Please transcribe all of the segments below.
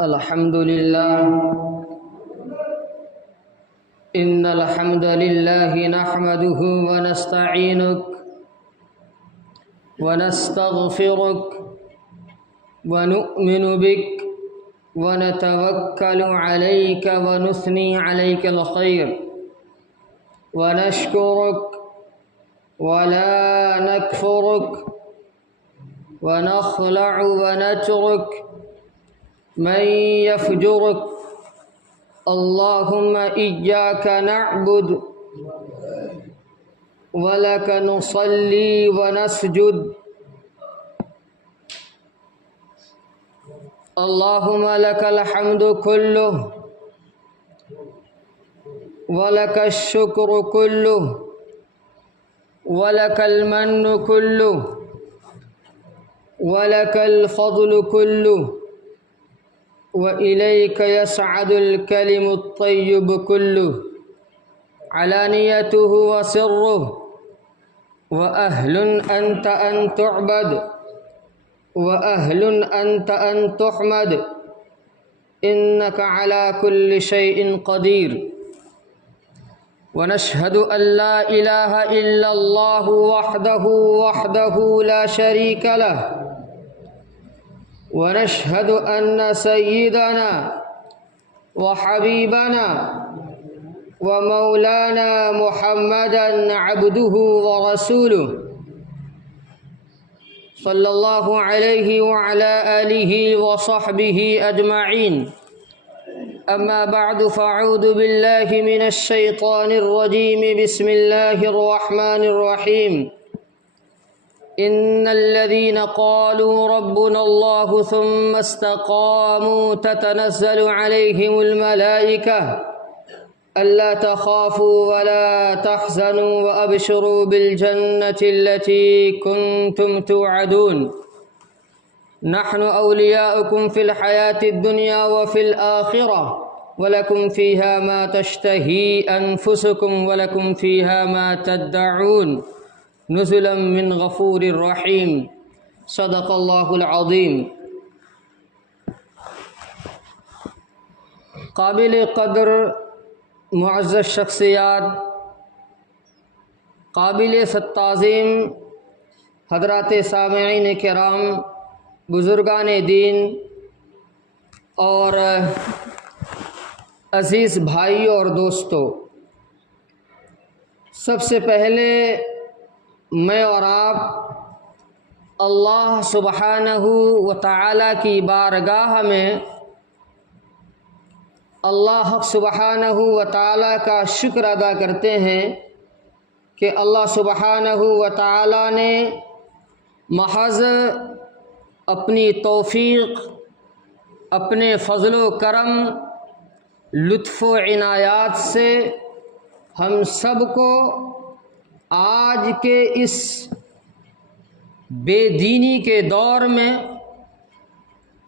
الحمد لله إن الحمد لله نحمده ونستعينك ونستغفرك ونؤمن بك ونتوكل عليك ونثني عليك الخير ونشكرك ولا نكفرك ونخلع ونترك من يفجرك. اللهم إياك نعبد ولك نصلي ونسجد. اللهم لك الحمد كله ولك الشكر كله ولك المن كله ولك الفضل كله وإليك يسعد الكلم الطيب كله علانيته وسره. وأهل أنت أن تعبد وأهل أنت أن تحمد إنك على كل شيء قدير. ونشهد أن لا إله إلا الله وحده لا شريك له. ونشهد أن سيدنا وحبيبنا ومولانا محمدا عبده ورسوله صلى الله عليه وعلى آله وصحبه أجمعين. أما بعد فأعوذ بالله من الشيطان الرجيم. بسم الله الرحمن الرحيم. إن الذين قالوا ربنا الله ثم استقاموا تتنزل عليهم الملائكة ألا تخافوا ولا تحزنوا وأبشروا بالجنة التي كنتم توعدون. نحن أولياؤكم في الحياة الدنيا وفي الآخرة ولكم فيها ما تشتهي أنفسكم ولكم فيها ما تدعون نزلا من غفور رحیم. صدق اللہ العظیم. قابل قدر معزز شخصیات، قابل تعظیم حضرات سامعین کرام، بزرگان دین اور عزیز بھائیوں اور دوستوں، سب سے پہلے میں اور آپ اللہ سبحانہ و تعالی کی بارگاہ میں اللہ حق سبحانہ و تعالی کا شکر ادا کرتے ہیں کہ اللہ سبحانہ و تعالی نے محض اپنی توفیق، اپنے فضل و کرم، لطف و عنایات سے ہم سب کو آج کے اس بے دینی کے دور میں،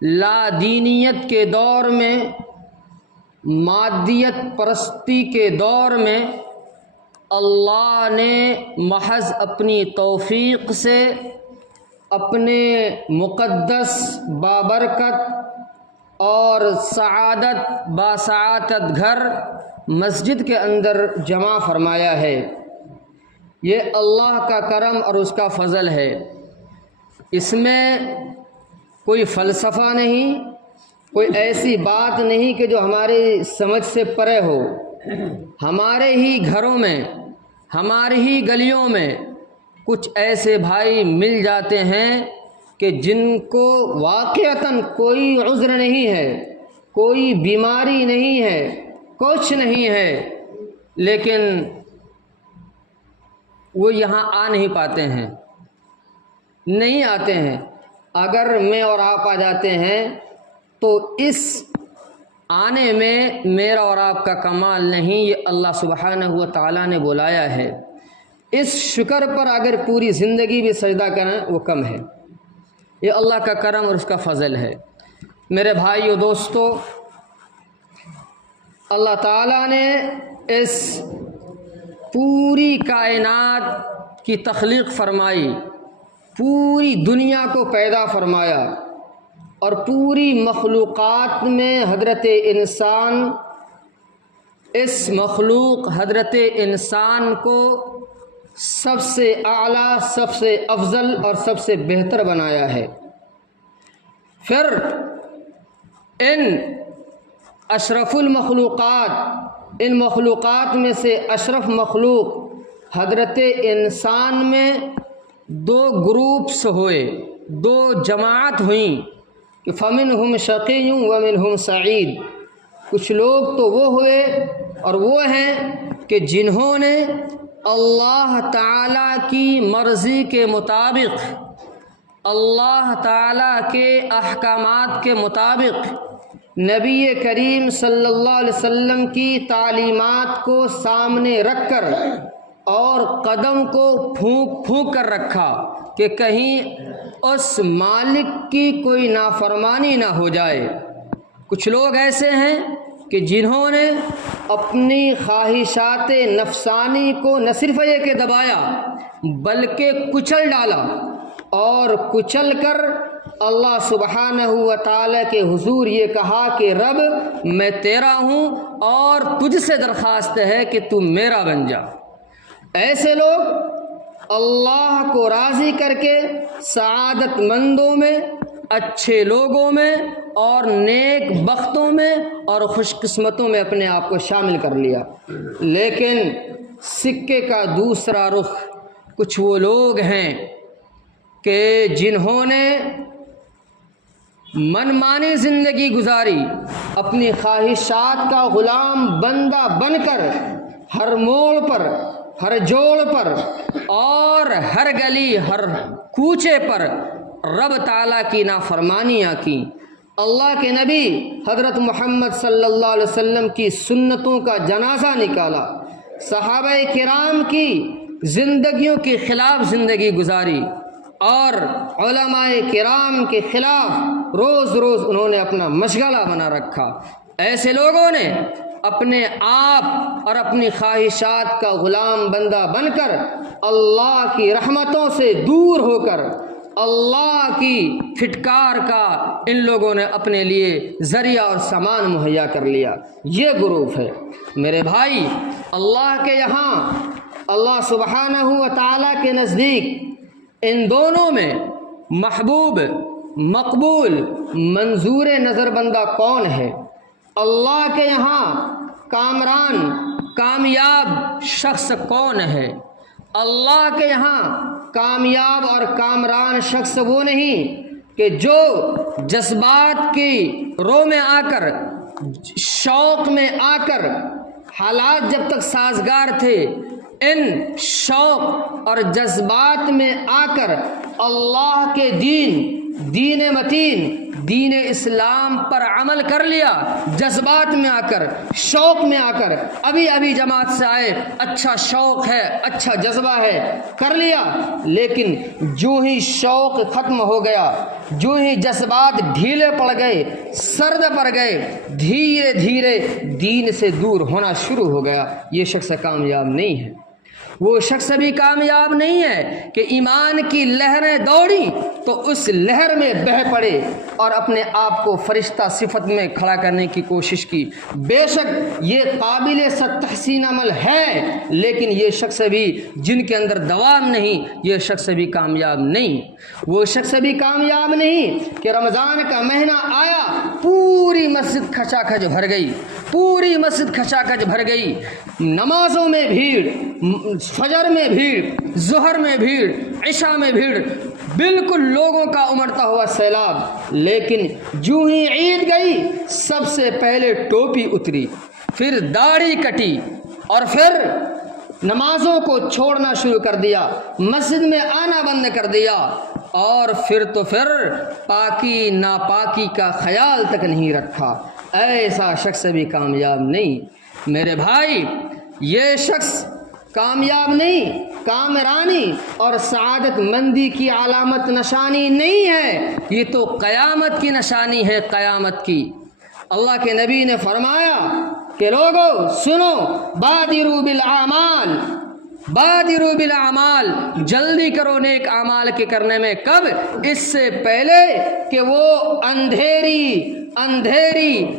لا دینیت کے دور میں، مادیت پرستی کے دور میں اللہ نے محض اپنی توفیق سے اپنے مقدس بابرکت اور سعادت باسعادت گھر مسجد کے اندر جمع فرمایا ہے. یہ اللہ کا کرم اور اس کا فضل ہے. اس میں کوئی فلسفہ نہیں، کوئی ایسی بات نہیں کہ جو ہماری سمجھ سے پرے ہو. ہمارے ہی گھروں میں، ہماری ہی گلیوں میں کچھ ایسے بھائی مل جاتے ہیں کہ جن کو واقعتاً کوئی عذر نہیں ہے، کوئی بیماری نہیں ہے، کچھ نہیں ہے، لیکن وہ یہاں آ نہیں پاتے ہیں، نہیں آتے ہیں. اگر میں اور آپ آ جاتے ہیں تو اس آنے میں میرا اور آپ کا کمال نہیں، یہ اللہ سبحانہ و تعالیٰ نے بلایا ہے. اس شکر پر اگر پوری زندگی بھی سجدہ کریں وہ کم ہے. یہ اللہ کا کرم اور اس کا فضل ہے. میرے بھائیو دوستو، اللہ تعالیٰ نے اس پوری کائنات کی تخلیق فرمائی، پوری دنیا کو پیدا فرمایا، اور پوری مخلوقات میں حضرت انسان، اس مخلوق حضرت انسان کو سب سے اعلیٰ، سب سے افضل اور سب سے بہتر بنایا ہے۔ پھر ان اشرف المخلوقات، ان مخلوقات میں سے اشرف مخلوق حضرت انسان میں دو گروپس ہوئے، دو جماعت ہوئیں کہ فَمِنْهُمْ شَقِيٌّ وَمِنْهُمْ سَعِيدٌ۔ کچھ لوگ تو وہ ہوئے اور وہ ہیں کہ جنہوں نے اللہ تعالیٰ کی مرضی کے مطابق، اللہ تعالیٰ کے احکامات کے مطابق نبی کریم صلی اللہ علیہ وسلم کی تعلیمات کو سامنے رکھ کر اور قدم کو پھونک پھونک کر رکھا کہ کہیں اس مالک کی کوئی نافرمانی نہ ہو جائے۔ کچھ لوگ ایسے ہیں کہ جنہوں نے اپنی خواہشات نفسانی کو نہ صرف یہ کہ دبایا بلکہ کچل ڈالا، اور کچل کر اللہ سبحانہ و تعالیٰ کے حضور یہ کہا کہ رب میں تیرا ہوں اور تجھ سے درخواست ہے کہ تو میرا بن جا۔ ایسے لوگ اللہ کو راضی کر کے سعادت مندوں میں، اچھے لوگوں میں اور نیک بختوں میں اور خوش قسمتوں میں اپنے آپ کو شامل کر لیا۔ لیکن سکے کا دوسرا رخ کچھ وہ لوگ ہیں کہ جنہوں نے من مانی زندگی گزاری، اپنی خواہشات کا غلام بندہ بن کر ہر موڑ پر، ہر جوڑ پر اور ہر گلی، ہر کوچے پر رب تعالیٰ کی نافرمانیاں کی۔ اللہ کے نبی حضرت محمد صلی اللہ علیہ وسلم کی سنتوں کا جنازہ نکالا، صحابہ کرام کی زندگیوں کے خلاف زندگی گزاری اور علماء کرام کے خلاف روز روز انہوں نے اپنا مشغلہ بنا رکھا۔ ایسے لوگوں نے اپنے آپ اور اپنی خواہشات کا غلام بندہ بن کر اللہ کی رحمتوں سے دور ہو کر اللہ کی پھٹکار کا ان لوگوں نے اپنے لیے ذریعہ اور سامان مہیا کر لیا۔ یہ گروپ ہے میرے بھائی، اللہ کے یہاں، اللہ سبحانہ و تعالیٰ کے نزدیک ان دونوں میں محبوب، مقبول، منظور نظر بندہ کون ہے؟ اللہ کے یہاں کامران، کامیاب شخص کون ہے؟ اللہ کے یہاں کامیاب اور کامران شخص وہ نہیں کہ جو جذبات کی رو میں آ کر، شوق میں آ کر، حالات جب تک سازگار تھے ان شوق اور جذبات میں آ کر اللہ کے دین متین، دین اسلام پر عمل کر لیا، جذبات میں آ کر، شوق میں آ کر، ابھی جماعت سے آئے، اچھا شوق ہے، اچھا جذبہ ہے، کر لیا، لیکن جو ہی شوق ختم ہو گیا، جو ہی جذبات ڈھیلے پڑ گئے، سرد پڑ گئے، دھیرے دھیرے دین سے دور ہونا شروع ہو گیا، یہ شخص کامیاب نہیں ہے۔ وہ شخص بھی کامیاب نہیں ہے کہ ایمان کی لہریں دوڑی تو اس لہر میں بہہ پڑے اور اپنے آپ کو فرشتہ صفت میں کھڑا کرنے کی کوشش کی۔ بے شک یہ قابل تحسین عمل ہے، لیکن یہ شخص بھی جن کے اندر دوام نہیں، یہ شخص بھی کامیاب نہیں۔ وہ شخص بھی کامیاب نہیں کہ رمضان کا مہینہ آیا، پوری مسجد کھچا کھچ بھر گئی، پوری مسجد کھچا کھچ بھر گئی، نمازوں میں بھیڑ، فجر میں بھیڑ، ظہر میں بھیڑ، عشاء میں بھیڑ، بالکل لوگوں کا امڑتا ہوا سیلاب، لیکن جو ہی عید گئی سب سے پہلے ٹوپی اتری، پھر داڑھی کٹی اور پھر نمازوں کو چھوڑنا شروع کر دیا، مسجد میں آنا بند کر دیا، اور پھر پاکی ناپاکی کا خیال تک نہیں رکھا۔ ایسا شخص بھی کامیاب نہیں۔ میرے بھائی، یہ شخص کامیاب نہیں، کامرانی اور سعادت مندی کی علامت نشانی نہیں ہے، یہ تو قیامت کی نشانی ہے، قیامت کی۔ اللہ کے نبی نے فرمایا کہ لوگو سنو، بادروا بالاعمال، بادروا بالاعمال، جلدی کرو نیک اعمال کے کرنے میں، کب؟ اس سے پہلے کہ وہ اندھیری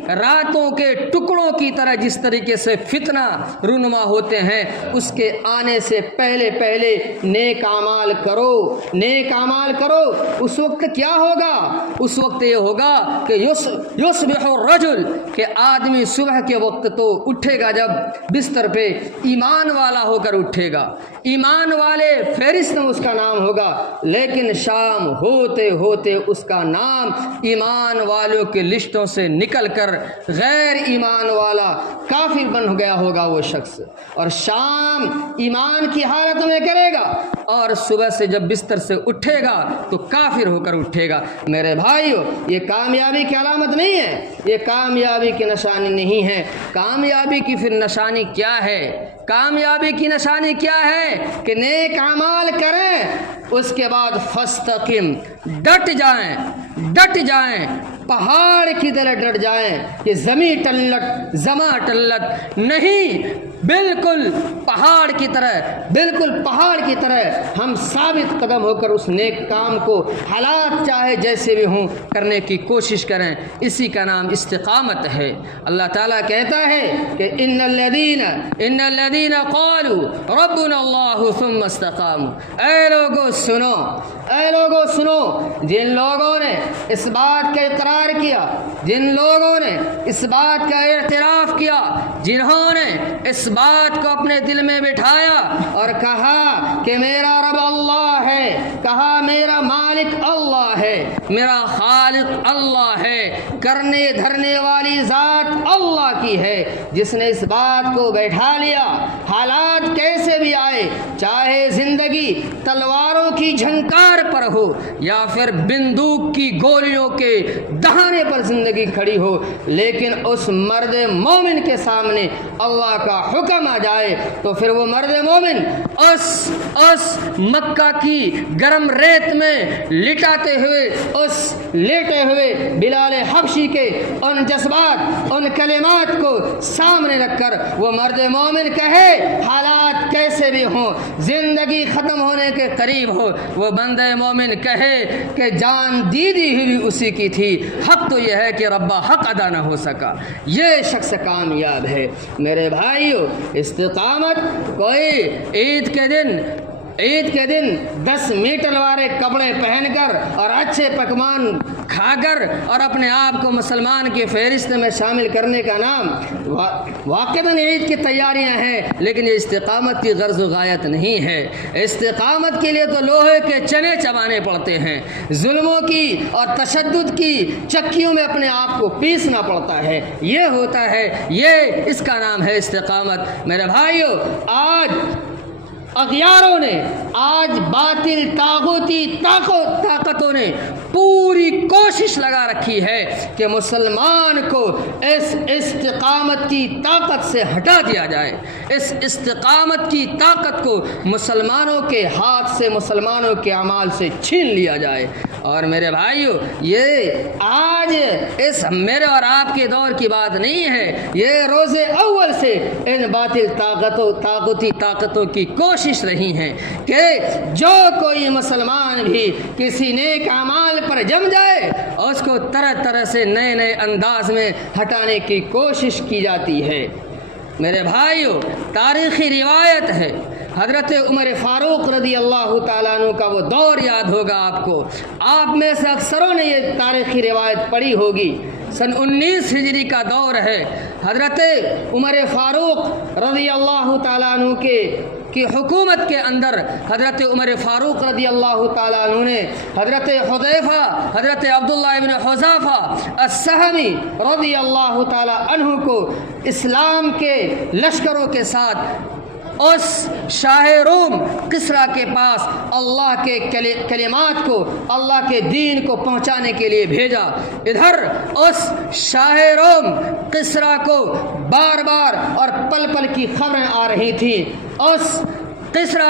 راتوں کے ٹکڑوں کی طرح جس طریقے سے فتنہ رونما ہوتے ہیں، اس کے آنے سے پہلے نیک اعمال کرو، نیک اعمال کرو۔ اس وقت کیا ہوگا؟ اس وقت یہ ہوگا کہ یصبح الرجل، کہ آدمی صبح کے وقت تو اٹھے گا جب بستر پہ ایمان والا ہو کر اٹھے گا، ایمان والے فہرست میں اس کا نام ہوگا، لیکن شام ہوتے ہوتے اس کا نام ایمان والوں کے لسٹوں سے نکل کر غیر ایمان والا کافر بن گیا ہوگا وہ شخص، اور شام ایمان کی حالت میں کرے گا اور صبح سے جب بستر سے اٹھے گا تو کافر ہو کر اٹھے گا۔ میرے بھائیو، یہ کامیابی کی علامت نہیں ہے، یہ کامیابی کی نشانی نہیں ہے۔ کامیابی کی پھر نشانی کیا ہے؟ کامیابی کی نشانی کیا ہے؟ کہ نیک اعمال کریں، اس کے بعد فاستقم، ڈٹ جائیں، پہاڑ کی طرح ڈٹ جائیں کہ زمیں ٹلٹ نہیں، بالکل پہاڑ کی طرح ہم ثابت قدم ہو کر اس نیک کام کو حالات چاہے جیسے بھی ہوں کرنے کی کوشش کریں۔ اسی کا نام استقامت ہے۔ اللہ تعالیٰ کہتا ہے کہ ان الذین قالوا ربنا اللہ ثم استقاموا، اے لوگوں سنو، جن لوگوں نے اس بات کا اقرار کیا، جن لوگوں نے اس بات کا اعتراف کیا، جنہوں نے اس بات کو اپنے دل میں بٹھایا اور کہا کہ میرا رب اللہ ہے، کہا میرا مالک اللہ ہے، میرا خالق اللہ ہے، کرنے دھرنے والی ذات اللہ کی ہے، جس نے اس بات کو بیٹھا لیا، حالات کیسے بھی آئے، چاہے زندگی تلواروں کی جھنکار پر ہو یا پھر بندوق کی گولیوں کے دہانے پر زندگی کھڑی ہو، لیکن اس مرد مومن کے سامنے اللہ کا حکم آ جائے تو پھر وہ مرد مومن اس مکہ کی گرم ریت میں لیٹے ہوئے بلال حبشی کے ان جذبات، ان کلمات کو سامنے رکھ کر وہ مرد مومن کہے، حالات کیسے بھی ہوں، زندگی ختم ہونے کے قریب ہو، وہ بندہ مومن کہے کہ جان دی ہوئی بھی اسی کی تھی، حق تو یہ ہے کہ ربا حق ادا نہ ہو سکا، یہ شخص کامیاب ہے۔ میرے بھائیو، استقامت کوئی عید کے دن 10 میٹر والے کپڑے پہن کر اور اچھے پکوان کھا کر اور اپنے آپ کو مسلمان کی فہرست میں شامل کرنے کا نام واقعاً عید کی تیاریاں ہیں، لیکن یہ استقامت کی غرض و غایت نہیں ہے۔ استقامت کے لیے تو لوہے کے چنے چبانے پڑتے ہیں، ظلموں کی اور تشدد کی چکیوں میں اپنے آپ کو پیسنا پڑتا ہے، یہ ہوتا ہے، یہ اس کا نام ہے استقامت۔ میرے بھائیو، آج اغیاروں نے، آج باطل طاغوتی طاقتوں نے پوری کوشش لگا رکھی ہے کہ مسلمان کو اس استقامت کی طاقت سے ہٹا دیا جائے، اس استقامت کی طاقت کو مسلمانوں کے ہاتھ سے، مسلمانوں کے اعمال سے چھین لیا جائے۔ اور میرے بھائیو، یہ آج اس میرے اور آپ کے دور کی بات نہیں ہے، یہ روز اول سے ان باطل طاغوتی طاقتوں کی کوشش رہی ہے کہ جو کوئی مسلمان بھی کسی نیک اعمال پر جم جائے اس کو طرح طرح سے نئے انداز میں ہٹانے کی کوشش کی جاتی ہے۔ میرے بھائیو، تاریخی روایت ہے، حضرت عمر فاروق رضی اللہ تعالیٰ عنہ کا وہ دور یاد ہوگا آپ کو، آپ میں سے اکثروں نے یہ تاریخی روایت پڑھی ہوگی۔ سن 19 ہجری کا دور ہے، حضرت عمر فاروق رضی اللہ تعالیٰ عنہ کی حکومت کے اندر حضرت عمر فاروق رضی اللہ تعالیٰ عنہ نے حضرت حذیفہ، حضرت عبداللہ ابن حذیفہ السہمی رضی اللہ تعالیٰ عنہ کو اسلام کے لشکروں کے ساتھ اس شاہ روم کسریٰ کے پاس اللہ کے کلمات کو، اللہ کے دین کو پہنچانے کے لیے بھیجا۔ ادھر اس شاہ روم کسریٰ کو بار بار اور پل پل کی خبریں آ رہی تھیں۔ اس قیصر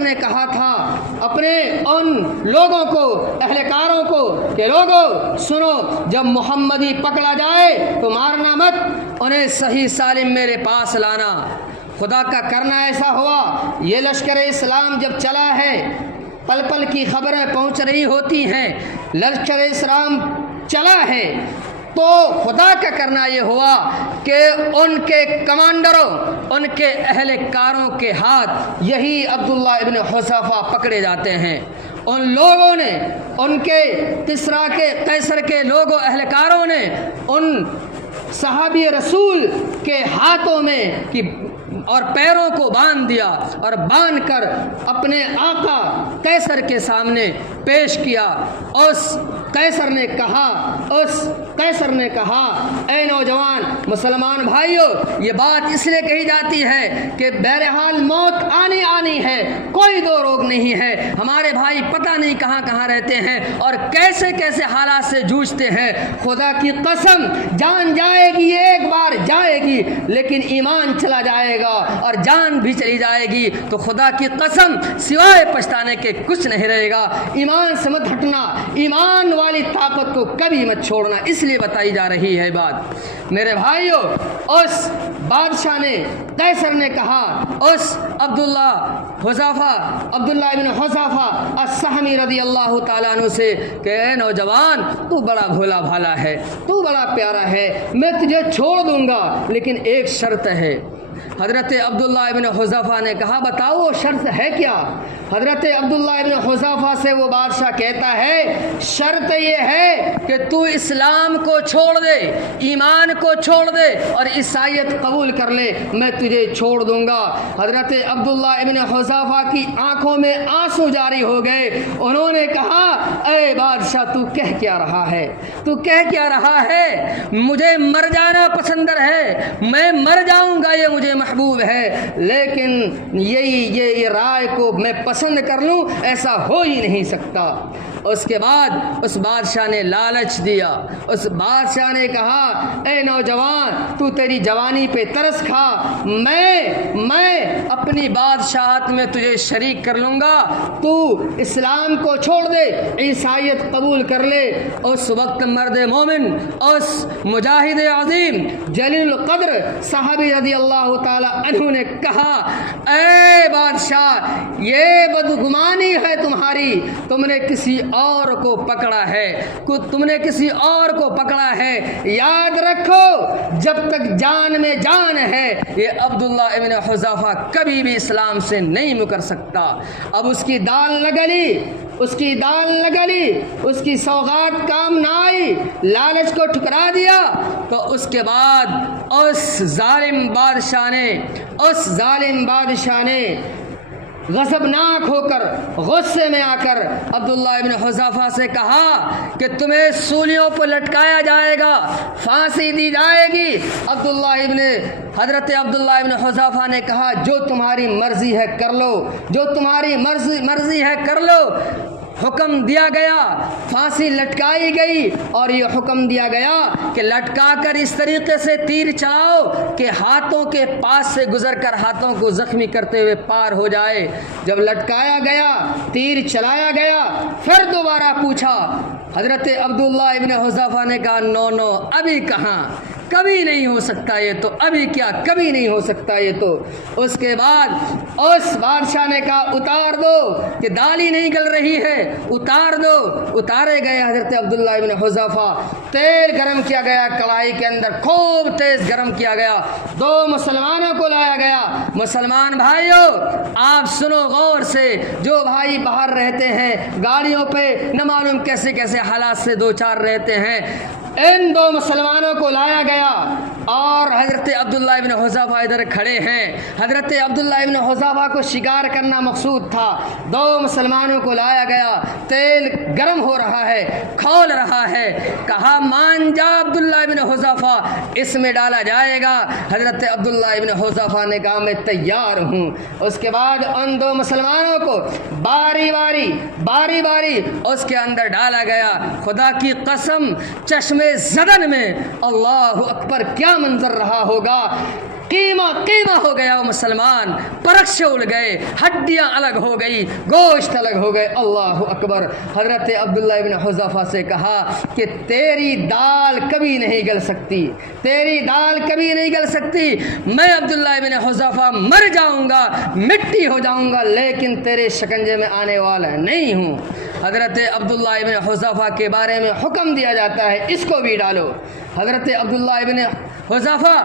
نے کہا تھا اپنے ان لوگوں کو، اہلکاروں کو کہ لوگوں سنو، جب محمدی پکڑا جائے تو مارنا مت، انہیں صحیح سالم میرے پاس لانا۔ خدا کا کرنا ایسا ہوا، یہ لشکر اسلام جب چلا ہے، پل پل کی خبریں پہنچ رہی ہوتی ہیں، لشکر اسلام چلا ہے، تو خدا کا کرنا یہ ہوا کہ ان کے کمانڈروں، ان کے اہلکاروں کے ہاتھ یہی عبداللہ ابن حذیفہ پکڑے جاتے ہیں۔ ان لوگوں نے، ان کے کسریٰ کے قیصر کے لوگوں اہلکاروں نے ان صحابی رسول کے ہاتھوں میں اور پیروں کو باندھ دیا، اور باندھ کر اپنے آقا قیصر کے سامنے پیش کیا۔ اس قیصر نے کہا اے نوجوان مسلمان بھائیو، یہ بات اس لیے کہی جاتی ہے کہ بہرحال موت آنی ہے، کوئی دو روگ نہیں ہے، ہمارے بھائی پتہ نہیں کہاں کہاں رہتے ہیں اور کیسے کیسے حالات سے جوجھتے ہیں، خدا کی قسم جان جائے گی، ایک بار جائے گی، لیکن ایمان چلا جائے گا اور جان بھی چلی جائے گی تو خدا کی قسم سوائے پچھتانے کے کچھ نہیں رہے گا۔ ایمان سے مت ہٹنا، ایمان والی طاقت کو کبھی مت چھوڑنا، اس لیے بتائی جا رہی ہے بات۔ میرے بھائیوں، اس بادشاہ نے، قیصر نے کہا اس عبداللہ ابن حذیفہ السہمی رضی اللہ تعالیٰ عنہ سے کہ اے نوجوان، تو بڑا بھولا بھالا ہے، تو بڑا پیارا ہے، میں تجھے چھوڑ دوں گا، لیکن ایک شرط ہے۔ حضرت عبداللہ ابن حذیفہ نے کہا بتاؤ وہ شرط ہے کیا؟ حضرت عبداللہ ابن حذیفہ سے وہ بادشاہ کہتا ہے شرط یہ ہے کہ تو اسلام کو چھوڑ دے، ایمان کو چھوڑ دے اور عیسائیت قبول کر لے، میں تجھے چھوڑ دوں گا۔ حضرت عبداللہ ابن حذیفہ کی آنکھوں میں آنسو جاری ہو گئے، انہوں نے کہا اے بادشاہ تو کہہ کیا رہا ہے، تو کہہ کیا رہا ہے؟ مجھے مر جانا پسند ہے، میں مر جاؤں گا، یہ مجھے محبوب ہے، لیکن یہ رائے کو میں پسند کر لوں ایسا ہو ہی نہیں سکتا۔ اس کے بعد اس بادشاہ نے لالچ دیا، اس بادشاہ نے کہا اے نوجوان تو تیری جوانی پہ ترس کھا، میں اپنی بادشاہت میں تجھے شریک کر لوں گا، تو اسلام کو چھوڑ دے، عیسائیت قبول کر لے۔ اس وقت مرد مومن، اس مجاہد عظیم جلیل القدر صحابی رضی اللہ تعالی عنہ نے کہا اے بادشاہ یہ بدگمانی ہے تمہاری، تم نے کسی اور کو پکڑا ہے، تم نے کسی اور کو پکڑا ہے، یاد رکھو جب تک جان میں جان ہے یہ عبداللہ ابن حذیفہ کبھی بھی اسلام سے نہیں مکر سکتا۔ اب اس کی دال نہ گلی، اس کی سوغات کام نہ آئی، لالچ کو ٹھکرا دیا، تو اس کے بعد اس ظالم بادشاہ نے غضبناک ہو کر، غصے میں آ کر عبداللہ ابن حذیفہ سے کہا کہ تمہیں سولیوں پر لٹکایا جائے گا، پھانسی دی جائے گی۔ حضرت عبداللہ ابن حذیفہ نے کہا جو تمہاری مرضی ہے کر لو، جو تمہاری مرضی ہے کر لو۔ حکم دیا گیا، پھانسی لٹکائی گئی، اور یہ حکم دیا گیا کہ لٹکا کر اس طریقے سے تیر چلاؤ کہ ہاتھوں کے پاس سے گزر کر ہاتھوں کو زخمی کرتے ہوئے پار ہو جائے۔ جب لٹکایا گیا، تیر چلایا گیا، پھر دوبارہ پوچھا، حضرت عبداللہ ابن حذیفہ نے کہا نو ابھی کہاں، کبھی نہیں ہو سکتا یہ تو، ابھی کیا کبھی نہیں ہو سکتا یہ تو۔ اس کے بعد اس بادشاہ نے کہا اتار دو کہ دالی نہیں گل رہی ہے، اتار دو۔ اتارے گئے حضرت عبداللہ ابن حذیفہ، تیل گرم کیا گیا کڑائی کے اندر، خوب تیز گرم کیا گیا، دو مسلمانوں کو لایا گیا۔ مسلمان بھائیوں آپ سنو غور سے، جو بھائی باہر رہتے ہیں گاڑیوں پہ نہ معلوم کیسے کیسے حالات سے دو چار رہتے ہیں، ان دو مسلمانوں کو لایا گیا اور حضرت عبداللہ ابن حذیفہ ادھر کھڑے ہیں۔ حضرت عبداللہ ابن حذیفہ کو شکار کرنا مقصود تھا، دو مسلمانوں کو لایا گیا، تیل گرم ہو رہا ہے، کھول رہا ہے، کہا مان جا عبداللہ ابن حذیفہ، اس میں ڈالا جائے گا۔ حضرت عبداللہ ابن حذیفہ نے کہا میں تیار ہوں۔ اس کے بعد ان دو مسلمانوں کو باری باری اس کے اندر ڈالا گیا۔ خدا کی قسم چشمے زدن میں اللہ اکبر کیا منظر رہا ہوگا، قیمہ ہو گیا وہ مسلمان، پرخشے اڑ گئے، ہڈیاں الگ ہو گئی، گوشت الگ ہو گئے۔ اللہ اکبر۔ حضرت عبداللہ ابن حذیفہ سے کہا کہ تیری دال کبھی نہیں گل سکتی، تیری دال کبھی نہیں گل سکتی، میں عبداللہ ابن حذیفہ مر جاؤں گا، مٹی ہو جاؤں گا، لیکن تیرے شکنجے میں آنے والا نہیں ہوں۔ حضرت عبداللہ ابن حذیفہ کے بارے میں حکم دیا جاتا ہے اس کو بھی ڈالو۔ حضرت عبداللہ ابن حذیفہ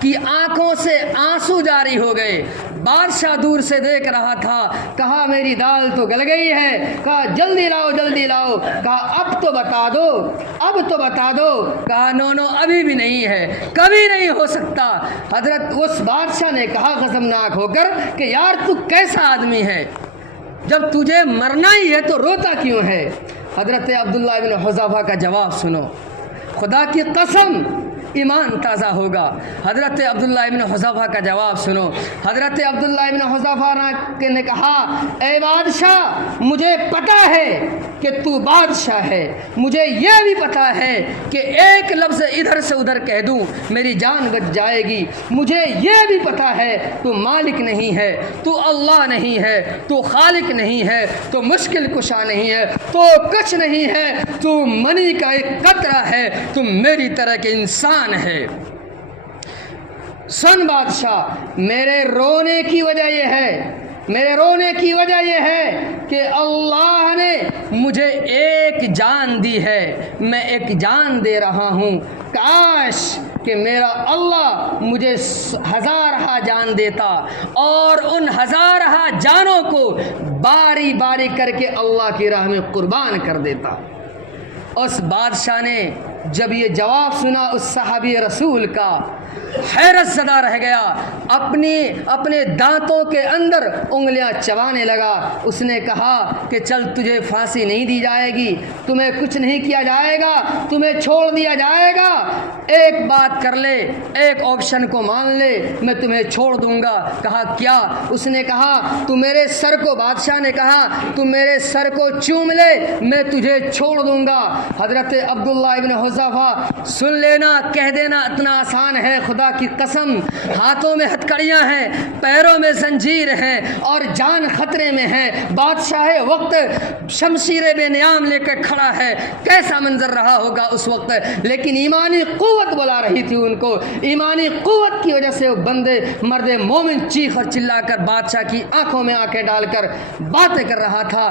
کی آنکھوں سے آنسو جاری ہو گئے۔ بادشاہ دور سے دیکھ رہا تھا، کہا میری دال تو گل گئی ہے، کہا جلدی لاؤ جلدی لاؤ، کہا اب تو بتا دو، اب تو بتا دو، کہا نو ابھی بھی نہیں ہے، کبھی نہیں ہو سکتا۔ حضرت اس بادشاہ نے کہا غضبناک ہو کر کہ یار تو کیسا آدمی ہے، جب تجھے مرنا ہی ہے تو روتا کیوں ہے؟ حضرت عبداللہ ابن حذیفہ کا جواب سنو، خدا کی قسم ایمان تازہ ہوگا۔ حضرت عبداللہ ابن حذیفہ کا جواب سنو۔ حضرت عبداللہ ابن حذیفہ نے کہا اے بادشاہ، مجھے پتہ ہے کہ تو بادشاہ ہے، مجھے یہ بھی پتہ ہے کہ ایک لفظ ادھر سے ادھر کہہ دوں میری جان بچ جائے گی، مجھے یہ بھی پتہ ہے تو مالک نہیں ہے، تو اللہ نہیں ہے، تو خالق نہیں ہے، تو مشکل کشا نہیں ہے، تو کچھ نہیں ہے، تو منی کا ایک قطرہ ہے، تو میری طرح کے انسان ہے۔ سن بادشاہ، میرے رونے کی وجہ یہ ہے، میرے رونے کی وجہ یہ ہے کہ اللہ نے مجھے ایک جان دی ہے، میں ایک جان دے رہا ہوں، کاش کہ میرا اللہ مجھے ہزارہ جان دیتا اور ان ہزارہ جانوں کو باری باری کر کے اللہ کی راہ میں قربان کر دیتا۔ اس بادشاہ نے جب یہ جواب سنا اس صحابی رسول کا، حیرت زدہ رہ گیا، اپنے دانتوں کے اندر انگلیاں چبانے لگا۔ اس نے کہا کہ چل تجھے پھانسی نہیں دی جائے گی، تمہیں کچھ نہیں کیا جائے گا، تمہیں چھوڑ دیا جائے گا، ایک بات کر لے، ایک آپشن کو مان لے، میں تمہیں چھوڑ دوں گا۔ کہا کیا؟ اس نے کہا تو میرے سر کو، بادشاہ نے کہا تو میرے سر کو چوم لے، میں تجھے چھوڑ دوں گا۔ حضرت عبداللہ ابن حذیفہ، سن لینا، کہہ دینا اتنا آسان ہے، خدا کی قسم ہاتھوں میں ہتھکڑیاں ہیں، پیروں میں زنجیر ہیں اور جان خطرے میں ہے، بادشاہ وقت شمشیر بے نیام لے کر کھڑا ہے، کیسا منظر رہا ہوگا اس وقت، لیکن ایمانی قوت بلا رہی تھی ان کو، ایمانی قوت کی وجہ سے وہ بندے مرد مومن چیخ اور چلا کر بادشاہ کی آنکھوں میں آنکھیں ڈال کر باتیں کر رہا تھا۔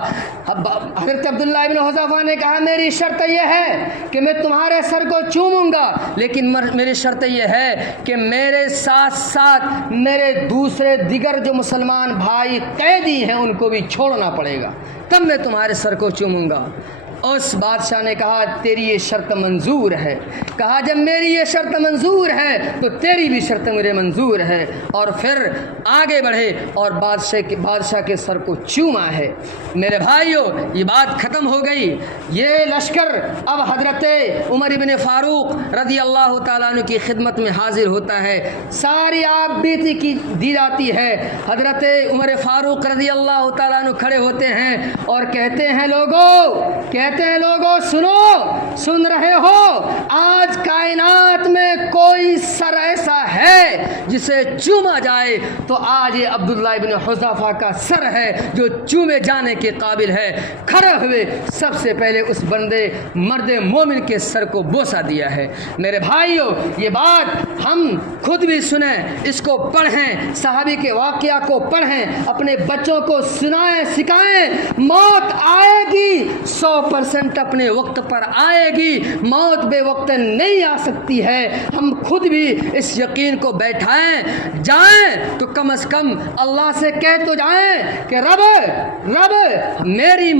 حضرت عبداللہ ابن حذیفہ نے کہا میری شرط یہ ہے کہ میں تمہارے سر کو چوموں گا، لیکن میری شرط یہ ہے کہ میرے ساتھ ساتھ میرے دوسرے دیگر جو مسلمان بھائی قیدی ہیں ان کو بھی چھوڑنا پڑے گا، تب میں تمہارے سر کو چوموں گا۔ اس بادشاہ نے کہا تیری یہ شرط منظور ہے۔ کہا جب میری یہ شرط منظور ہے تو تیری بھی شرط مجھے منظور ہے، اور پھر آگے بڑھے اور بادشاہ کے سر کو چوما ہے۔ میرے بھائیوں، یہ بات ختم ہو گئی۔ یہ لشکر اب حضرت عمر بن فاروق رضی اللہ تعالیٰ عنہ کی خدمت میں حاضر ہوتا ہے، ساری آپ بیتی کی دی جاتی ہے۔ حضرت عمر فاروق رضی اللہ تعالیٰ عنہ کھڑے ہوتے ہیں اور کہتے ہیں لوگوں سنو، سن رہے ہو، آج کائنات میں کوئی سر ایسا ہے جسے چوما جائے تو آج یہ عبداللہ ابن حذیفہ کا سر ہے جو چومے جانے کے قابل ہے۔ کھڑے ہوئے سب سے پہلے اس بندے مرد مومن کے سر کو بوسہ دیا ہے۔ میرے بھائیوں، یہ بات ہم خود بھی سنیں، اس کو پڑھیں، صحابی کے واقعہ کو پڑھیں، اپنے بچوں کو سنائیں، سکھائیں۔ موت آئے گی، 100% اپنے وقت پر آئے گی، موت بے وقت نہیں آ سکتی ہے۔ ہم خود بھی اس یقین کو بیٹھائیں، جائیں تو کم از کم اللہ سے کہہ تو جائیں کہ رب میری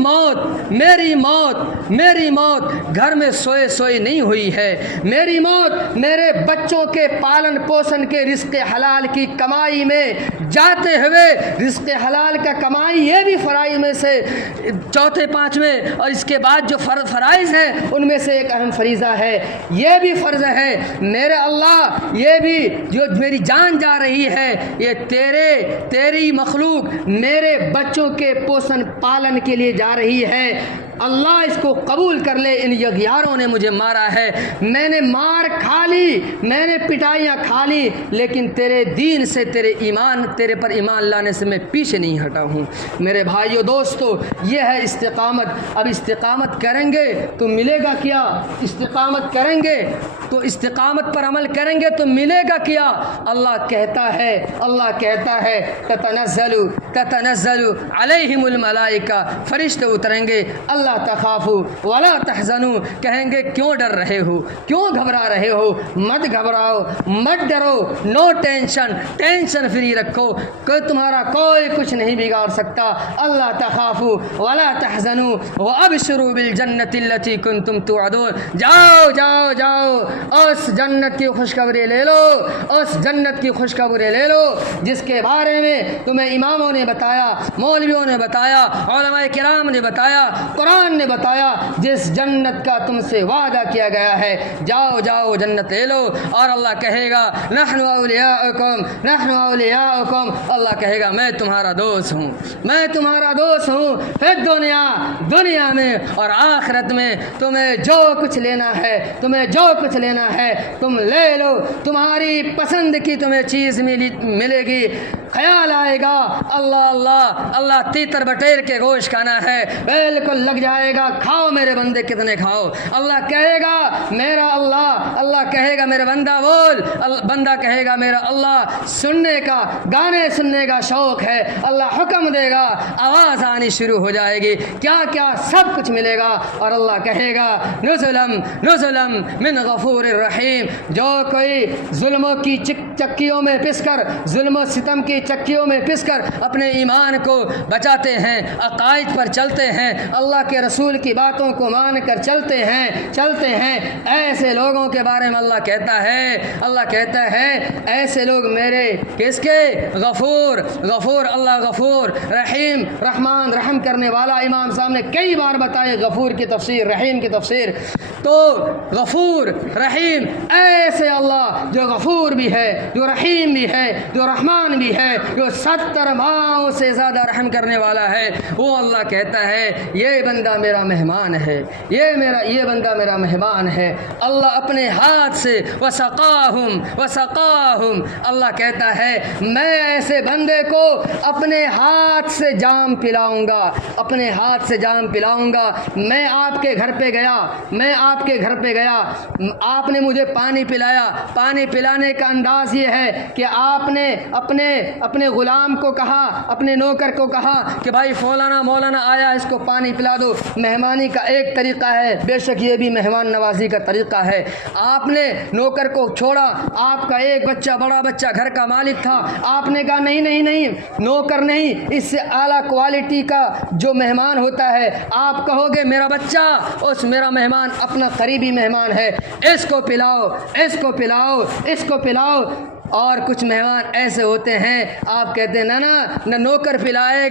موت گھر میں سوئے نہیں ہوئی ہے، میری موت میرے بچوں کے پالن پوشن کے رزق حلال کی کمائی میں جاتے ہوئے، رزق حلال کا کمائی یہ بھی فرائض میں سے چوتھے پانچویں اور اس کے بعد جو فرائض ہیں ان میں سے ایک اہم فریضہ ہے، یہ بھی فرض ہے میرے اللہ، یہ بھی جو میری جان جا رہی ہے یہ تیری مخلوق میرے بچوں کے پوشن پالن کے لیے جا رہی ہے، اللہ اس کو قبول کر لے، ان یغیاروں نے مجھے مارا ہے، میں نے مار کھا لی، میں نے پٹائیاں کھا لی، لیکن تیرے دین سے، تیرے پر ایمان لانے سے میں پیچھے نہیں ہٹا ہوں۔ میرے بھائیو دوستو، یہ ہے استقامت۔ اب استقامت کریں گے تو ملے گا کیا؟ استقامت کریں گے تو استقامت پر عمل کریں گے تو ملے گا کیا؟ اللہ کہتا ہے تتنزل علیہم الملائکہ، فرشتے اتریں گے، اللہ تخافوا ولا تحزنوا، کہیں گے کیوں ڈر رہے ہو، کیوں گھبرا رہے ہو؟ مت گھبراؤ، مت ڈرو، نو ٹینشن، ٹینشن فری رکھو، کہ تمہارا کوئی کچھ نہیں بگاڑ سکتا۔ اللہ تخافوا ولا تحزنوا وابشروا بالجنۃ التي كنتم توعدون، جاؤ جاؤ جاؤ، اس جنت کی خوشخبری لے لو، اس جنت کی خوشخبری لے لو جس کے بارے میں تمہیں اماموں نے بتایا، مولویوں نے بتایا، علماء کرام نے بتایا، قرآن نے بتایا، جس جنت کا تم سے وعدہ کیا گیا ہے، جاؤ جاؤ جنت لے لو۔ اور اللہ کہے گا نحن اولیاؤکم، نحن اولیاؤکم، اللہ کہے گا میں تمہارا دوست ہوں، میں تمہارا دوست ہوں، پھر دنیا میں اور آخرت میں تمہیں جو کچھ لینا ہے، تمہیں جو کچھ لینا ہے تم لے لو، تمہاری پسند کی تمہیں چیز ملے گی۔ خیال آئے گا اللہ تیتر بٹیر کے گوشت کھانا ہے، بالکل لگ جائے گا، کھاؤ میرے بندے کتنے کھاؤ۔ اللہ کہے گا میرا اللہ کہے گا میرے بندہ بول، بندہ کہے گا میرا اللہ سننے کا، گانے سننے کا شوق ہے، اللہ حکم دے گا، آواز آنی شروع ہو جائے گی، کیا کیا سب کچھ ملے گا، اور اللہ کہے گا نزلم من غفور الرحیم۔ جو کوئی ظلموں کی چکیوں میں پس کر، ظلم و ستم کی چکیوں میں پس کر اپنے ایمان کو بچاتے ہیں، عقائد پر چلتے ہیں، اللہ کے رسول کی باتوں کو مان کر چلتے ہیں، ایسے لوگوں کے بارے میں اللہ کہتا ہے ایسے لوگ میرے کس کے؟ غفور، اللہ غفور، رحیم، رحمان، رحم کرنے والا۔ امام صاحب نے کئی بار بتائے غفور کی تفسیر، رحیم کی تفسیر، تو غفور رحیم ایسے اللہ جو غفور بھی ہے، جو رحیم بھی ہے، جو رحمان بھی ہے، جو 70 ماؤں سے زیادہ رحم کرنے والا ہے، وہ اللہ کہتا ہے یہ بندہ میرا مہمان ہے، یہ بندہ میرا مہمان ہے۔ اللہ اپنے ہاتھ سے وسقاہم، اللہ کہتا ہے میں ایسے بندے کو اپنے ہاتھ سے جام پلاؤں گا، اپنے ہاتھ سے جام پلاؤں گا۔ میں آپ کے گھر پہ گیا، آپ نے مجھے پانی پلایا، پانی پلانے کا انداز یہ ہے کہ آپ نے اپنے غلام کو کہا، اپنے نوکر کو کہا کہ بھائی فلانا مولانا آیا، اس کو پانی پلا دو۔ مہمانی کا ایک طریقہ ہے، بے شک یہ بھی مہمان نوازی کا طریقہ ہے۔ آپ نے نوکر کو چھوڑا، آپ کا ایک بچہ، بڑا بچہ گھر کا مالک تھا، آپ نے کہا نہیں، نوکر نہیں، اس سے اعلیٰ کوالٹی کا جو مہمان ہوتا ہے آپ کہو گے میرا بچہ، اس میرا مہمان اپنا قریبی مہمان ہے، اس کو پلاؤ۔ اور کچھ مہمان ایسے ہوتے ہیں آپ کہتے ہیں نہ نوکر پلائے